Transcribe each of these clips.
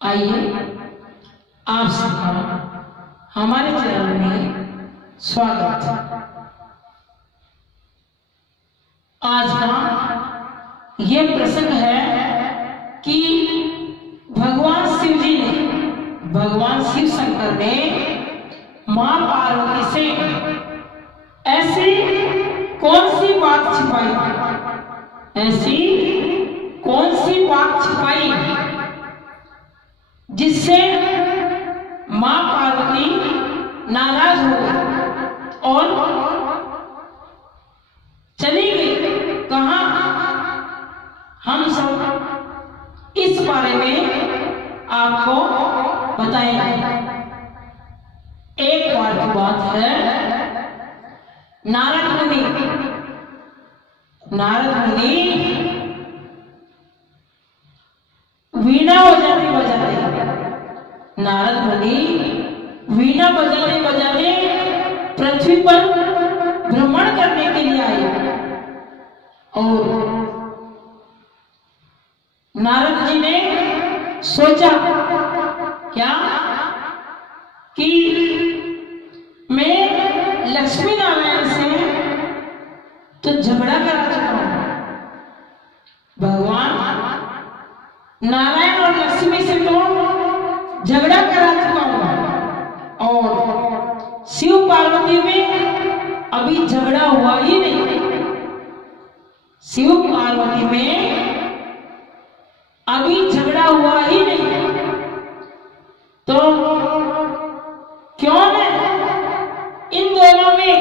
आइए आप सबका हमारे चैनल में स्वागत है। आज का यह प्रसंग है कि भगवान शिव जी ने, भगवान शिव शंकर ने मां पार्वती से ऐसी कौन सी बात छिपाई, ऐसी कौन सी बात छिपाई जिससे मां पार्वती नाराज हो गई और चली गई कहां। हम सब इस बारे में आपको बताएंगे। एक बार की बात है, नारद मुनि वीणा बजाते बजाते पृथ्वी पर भ्रमण करने के लिए आए और नारद जी ने सोचा क्या कि मैं लक्ष्मी नारायण से तो झगड़ा करा चुका हूं, भगवान नारायण और लक्ष्मी से तो झगड़ा करा चुका हूं और शिव पार्वती में अभी झगड़ा हुआ ही नहीं। शिव पार्वती में अभी झगड़ा हुआ ही नहीं, तो क्यों न इन दोनों में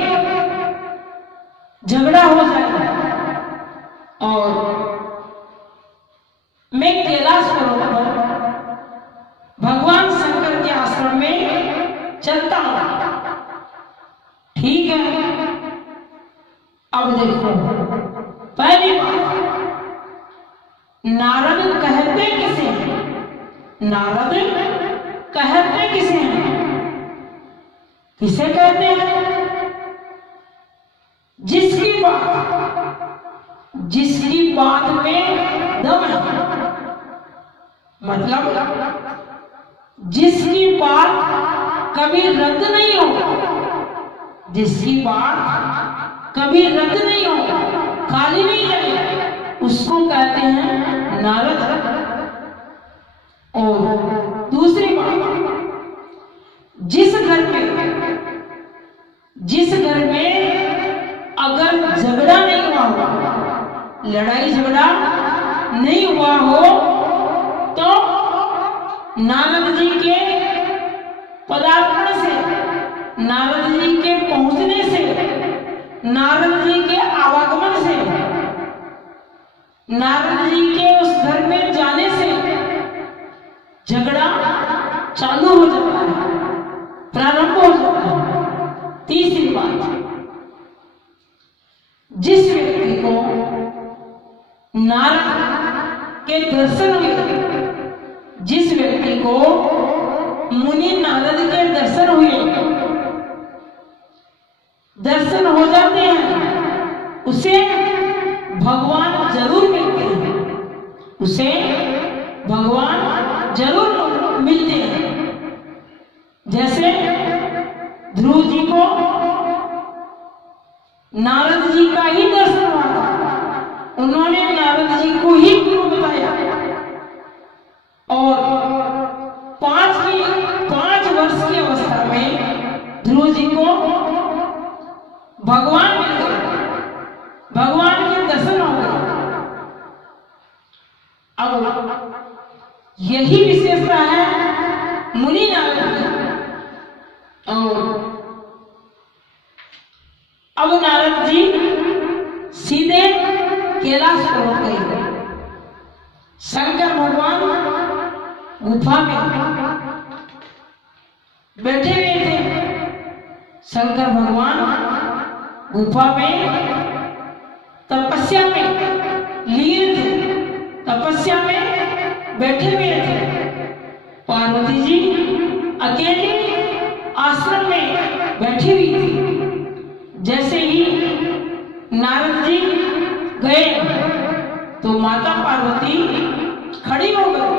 झगड़ा हो जाए और मैं कैलाश पर्वत पर भगवान शंकर के आश्रम में चलता हूं। ठीक है, अब देखो, पहली बात, नारद कहते किसे हैं? नारद कहते किसे हैं? किसे कहते हैं? जिसकी बात में दम है, मतलब जिसकी बात कभी रद्द नहीं हो, जिसकी बात कभी रद्द नहीं हो, खाली नहीं जाए, उसको कहते हैं नारद। और दूसरी बात, जिस घर में अगर झगड़ा नहीं हुआ हो, लड़ाई झगड़ा नहीं हुआ हो, तो नारद जी के पदार्पण से, नारद जी के पहुंचने से, नारद जी के आवागमन से, नारद जी के उस घर में जाने से झगड़ा चालू हो जाता है, प्रारंभ हो जाता है। तीसरी बात, जिस व्यक्ति को नारद के दर्शन हुए, जिस व्यक्ति को मुनि नारद के दर्शन हो जाते हैं, उसे भगवान जरूर मिलते हैं, उसे भगवान जरूर मिलते हैं। जैसे ध्रुव जी को नारद जी का ही दर्शन हुआ था, उन्होंने नारद जी को ही गुरु बताया और 5 वर्ष की अवस्था में ध्रुव जी को भगवान मिल गए, भगवान के दर्शन हो गए। अब यही विशेषता है मुनि नारद की। और अब नारद जी सीधे कैलाश पर्वत गए। शंकर भगवान गुफा में बैठे हुए थे। शंकर भगवान गुफा में तपस्या में लीन थे, तपस्या में बैठे हुए थे। पार्वती जी अकेले आश्रम में बैठी हुई थी। जैसे ही नारद जी गए तो माता पार्वती खड़ी हो गई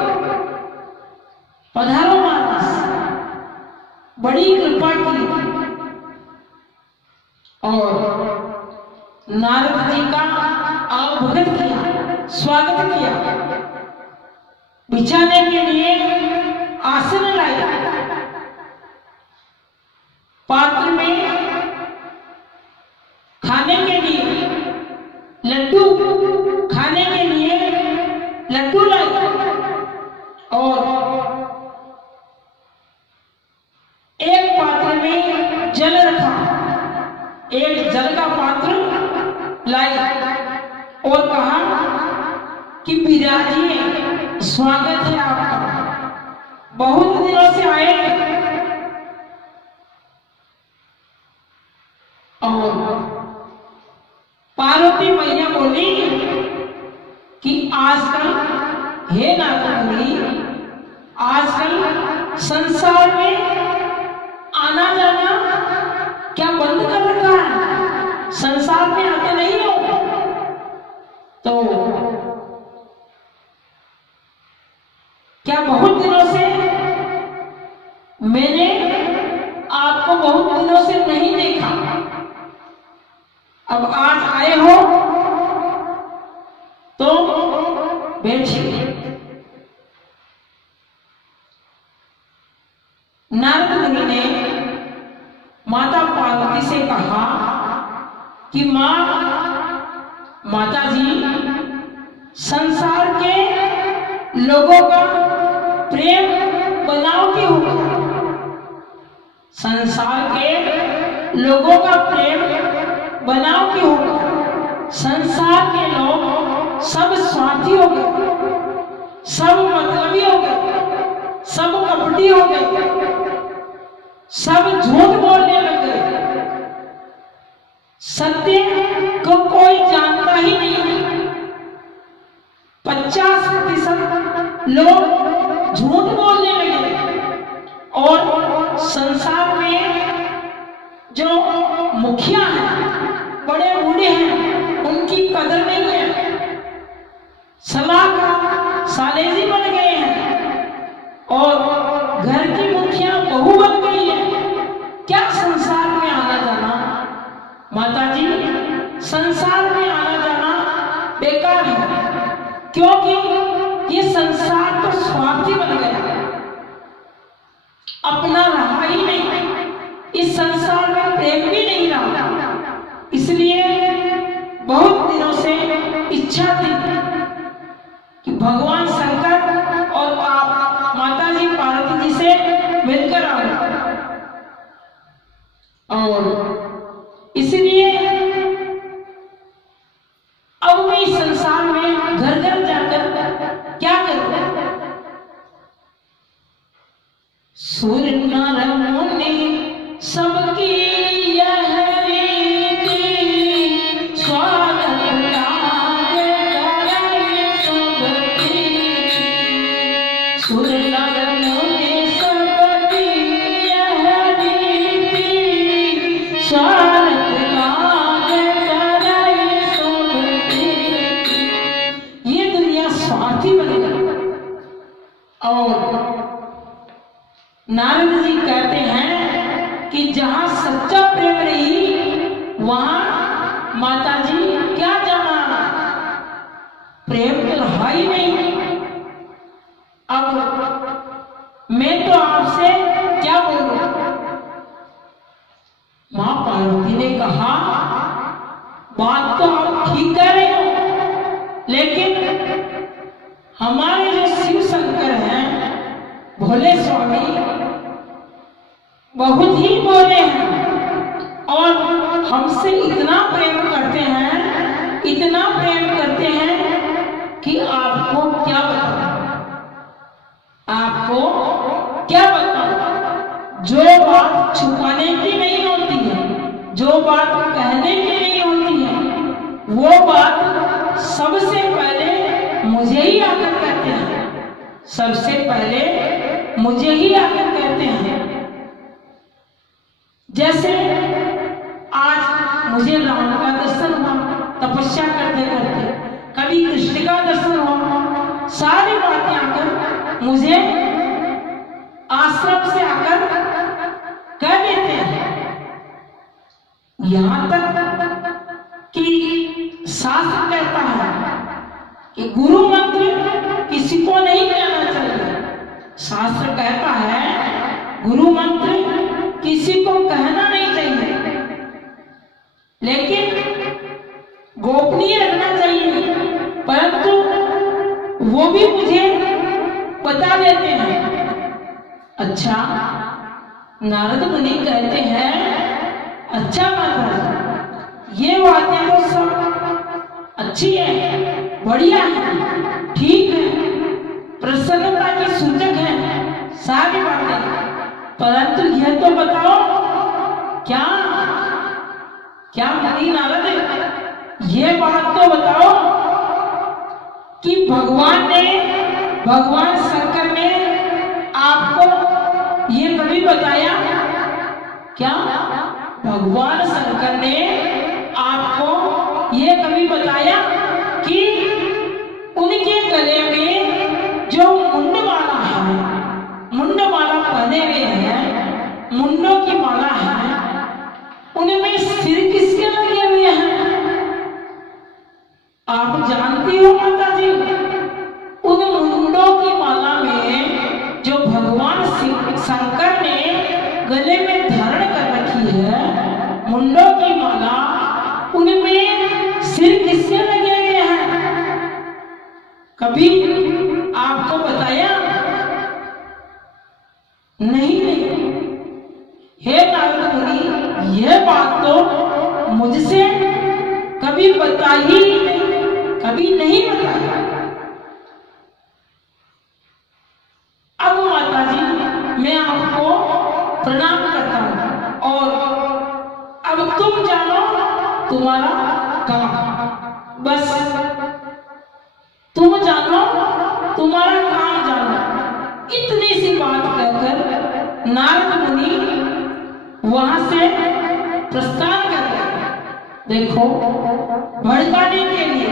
पधारो मानस, बड़ी कृपा की। और नारद जी का आवभगत किया, स्वागत किया, बिछाने के लिए आसन लाया, पात्र में खाने के लिए लड्डू, खाने के लिए लड्डू लाया और एक पात्र में जल रखा, एक जल का पात्र लाया और कहा कि विराजिए, स्वागत है आपका, बहुत दिनों से आए। और पार्वती मैया बोली कि आजकल, हे नारद, आजकल संसार में आना जाना क्या बंद कर रखा है? संसार में आते नहीं हो? तो क्या बहुत दिनों से, मैंने आपको बहुत दिनों से नहीं देखा, अब आज आए हो तो बैठिए। नारद मुनि ने माता पार्वती से कहा कि माता जी, संसार के लोगों का प्रेम बनावटी हो गया, संसार के लोगों का प्रेम बनावटी हो गया, संसार के लोग सब स्वार्थी हो गए, सब मतलबी हो गए, सब कपटी हो गए, सब झूठ बोलने लगे, सत्य को कोई जानता ही नहीं। 50% लोग झूठ बोलने लगे और संसार में जो मुखिया हैं, बड़े बूढ़े हैं, उनकी कदर नहीं है, सलाहकार सालेजी बन गए हैं और घर की मुखिया बहू बन गई है। क्या संसार में आना जाना? माता जी, संसार में आना जाना बेकार है, क्योंकि ये संसार तो स्वार्थी बन गया, अपना रहा ही नहीं, इस संसार में प्रेम भी नहीं रहा। इसलिए बहुत दिनों से इच्छा थी कि भगवान शंकर और आप माता जी पार्वती जी से मिलकर आओ, और इसलिए अब मैं इस संसार में घर घर जाकर क्या करूं? सूर्य नर मुनि सबकी यह रीति, स्वागत लागे करे सबकी। सूर्य नर मुनि सबकी यह रीति, स्वागत लागे करे सबकी। ये दुनिया स्वार्थी बन गई। और नारद जी कहते हैं कि जहां सच्चा प्रेम रही, वहां माता जी क्या जाना, प्रेम तो रहा ही नहीं। अब मैं तो आपसे क्या बोलूं? मां पार्वती ने कहा, बात तो आप ठीक कह रहे हो, लेकिन हमारे जो शिव शंकर हैं, भोले स्वामी, बहुत ही बोले हैं और हमसे इतना प्रेम करते हैं, इतना प्रेम करते हैं कि आपको क्या बताऊं, आपको क्या बताऊं। जो बात छुपाने की नहीं होती है, जो बात कहने की नहीं होती है, वो बात सबसे पहले मुझे ही आकर कहते हैं, सबसे पहले मुझे ही आकर कहते हैं। जैसे आज मुझे राम का दर्शन हुआ तपस्या करते करते, कभी कृष्ण का दर्शन हुआ, सारी बातें आकर मुझे यहाँ तक कि शास्त्र कहता है कि गुरु मंत्र किसी को नहीं कहना चाहिए। शास्त्र कहता है गुरु मंत्र किसी को कहना नहीं चाहिए, लेकिन गोपनीय रखना चाहिए। परंतु वो भी मुझे बता देते हैं। अच्छा, नारद मुनि कहते हैं, अच्छा महाराज, ये बातें तो सब अच्छी है, बढ़िया है, ठीक है, प्रसन्नता की सूचक है सारी बातें, परंतु यह तो बताओ क्या क्या मुनि नारद, ये बात तो बताओ कि भगवान शंकर ने आपको ये कभी बताया क्या? भगवान शंकर ने आपको ये कभी बताया कि उनके गले में जो मुंडमाला है, मुंडमाला पहने हुए हैं, मुंडों की माला है, उनमें सिर किसके लगे हुए हैं? आप जानती हो माता जी, उन मुंडों की माला में जो भगवान शंकर ने गले में धारण कर रखी है, मुंडों की माला, उनमें सिर किसके लगे हुए हैं? कभी आपको बताया? नहीं। हे नारद मुनि, यह बात तो मुझसे कभी बताई, कभी नहीं बताया। अब माता जी, मैं आपको प्रणाम करता हूं और अब तुम जानो तुम्हारा काम, बस तुम जानो तुम्हारा काम जानो। इतनी सी बात कहकर नारद मुनि वहां से प्रस्थान कर गए। देखो, भड़काने के लिए,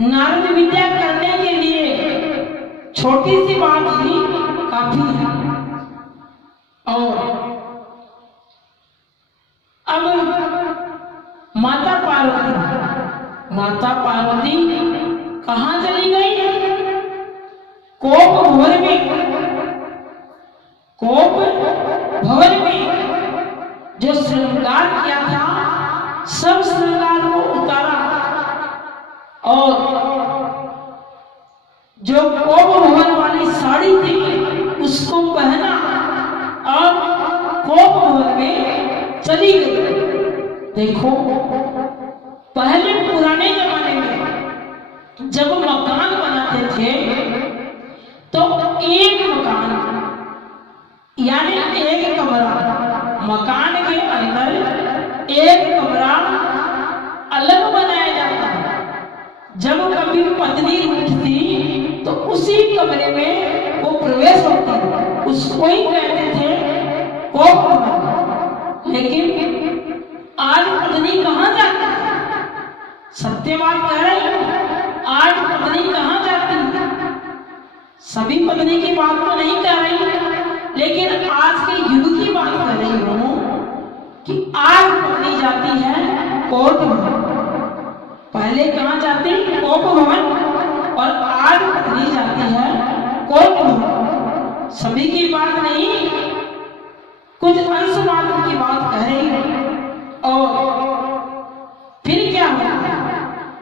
नारद विद्या करने के लिए छोटी सी बात ही काफी है। और अब माता पार्वती कहां चली गई? कोप भवन में जो श्रृंगार किया था, सब श्रृंगार को उतारा और जो कोप भवन वाली साड़ी थी उसको पहना और कोप भवन में चली गई। देखो, पहले पुराने जमाने में जब मकान बनाते थे तो एक मकान यानी एक कमरा, मकान के अंदर एक कमरा अलग बनाया जाता है। जब कभी पत्नी उठती तो उसी कमरे में वो प्रवेश होती, उसको ही कहते थे कोप भवन। लेकिन आज पत्नी कहां जाती? सत्य बात कह रही हूं, आज पत्नी कहां जाती? सभी पत्नी की बात तो नहीं कह रही, लेकिन आज के युग की बात कर रही हूं कि आज पत्नी जाती है कोप भवन। पहले कहां जाती? कोप भवन। और आज पत्नी जाती है कोप भवन। सभी की बात नहीं, कुछ अंश मात्र की बात कह रही हूं। और फिर क्या हुआ?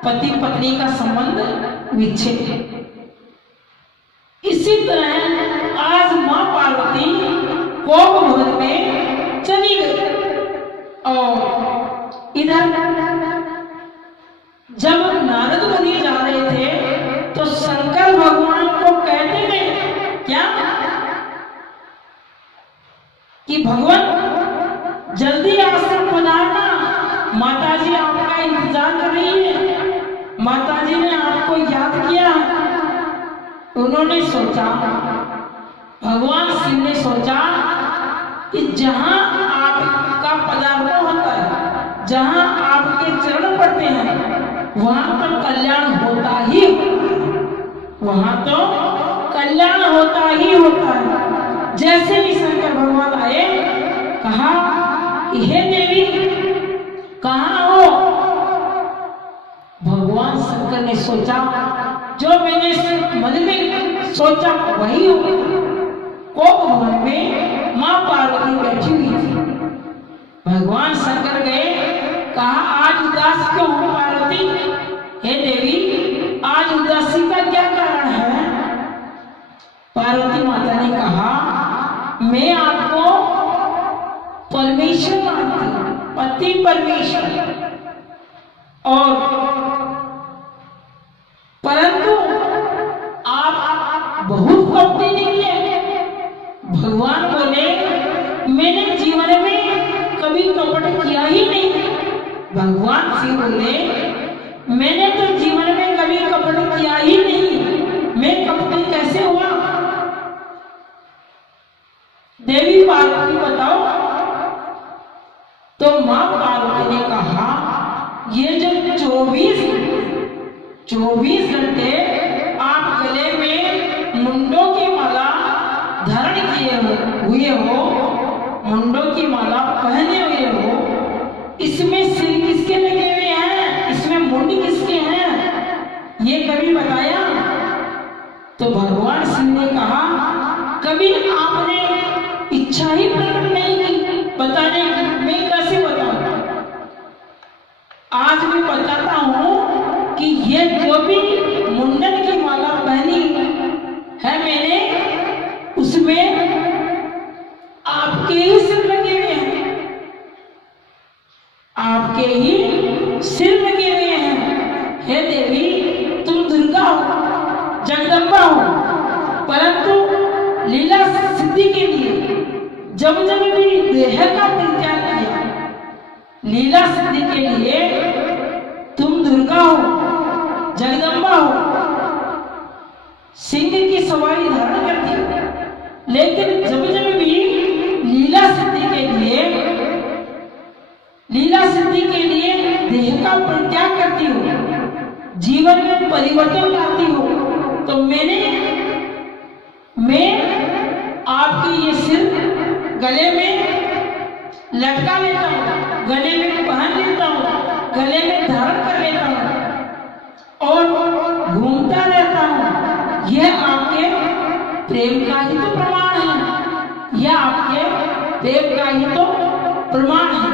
पति पत्नी का संबंध विच्छेद। इसी तरह आज मां पार्वती कोप भवन में चली गई। और इधर जब नारद मुनि जा रहे थे तो शंकर भगवान को कहते गए क्या कि भगवान जल्दी आश्रम पधारना, माता जी आपका इंतजार कर रही है, माता जी ने आपको याद किया। उन्होंने सोचा, भगवान शिव ने सोचा कि जहां आपका पदार्पण होता है, जहां आपके चरण पड़ते हैं, वहां तो कल्याण होता ही होता है, वहां तो कल्याण होता ही होता है। जैसे ही शंकर भगवान आए, कहा हे देवी ने सोचा जो मैंने मन में सोचा वही हो। कोप भवन में माँ पार्वती बैठी हुई थी। भगवान शंकर गए, कहा आज उदास क्यों हो पार्वती? हे देवी, आज उदासी का क्या कारण है? पार्वती माता ने कहा मैं आपको परमेश्वर मानती हूँ, पति परमेश्वर, और परंतु आप बहुत कपटी निकले। भगवान बोले मैंने जीवन में कभी कपट किया ही नहीं। भगवान शिव बोले मैंने तो जीवन में कभी कपट किया ही नहीं, मैं कपटी कैसे हुआ? देवी पार्वती बताओ। तो मां पार्वती ने कहा ये जो 24 घंटे आप गले में मुंडों की माला धारण किए हुए हो, मुंडों की माला पहने हुए हो, इसमें सिर किसके लगे हुए हैं, इसमें मुंड किसके हैं, ये कभी बताया? तो भगवान शिव ने कहा कभी आपने इच्छा ही प्रकट नहीं की बताने की, मैं कैसे बताऊं? आज मैं बताता हूं कि ये जो भी मुंडन की माला पहनी है मैंने, उसमें आपके ही सिर लगे हुए हैं, आपके ही सिर लगे हुए हैं। हे देवी, तुम दुर्गा हो, जगदम्बा हो, परंतु लीला सिद्धि के लिए जब भी देह का परित्याग किया, लीला सिद्धि के लिए तुम दुर्गा हो, जगदम्बा हो, सिंह की सवारी धारण करती हो, लेकिन जब भी लीला सिद्धि के लिए देह का परित्याग करती हो, जीवन में परिवर्तन लाती हो, तो मैं आपकी ये सिर गले में लटका लेता हूँ, गले में पहन लेता हूँ, गले में धारण कर लेता हूँ और घूमता रहता हूँ। यह आपके प्रेम का ही तो प्रमाण है, यह आपके प्रेम का ही तो प्रमाण है।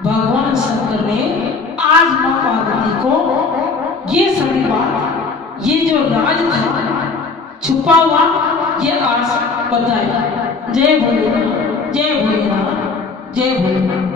भगवान शंकर ने आज मां पार्वती को ये सभी बात, ये जो राज था छुपा हुआ, ये आज बताया। जय भोलेनाथ, जय भोलेनाथ, जय भोलेनाथ।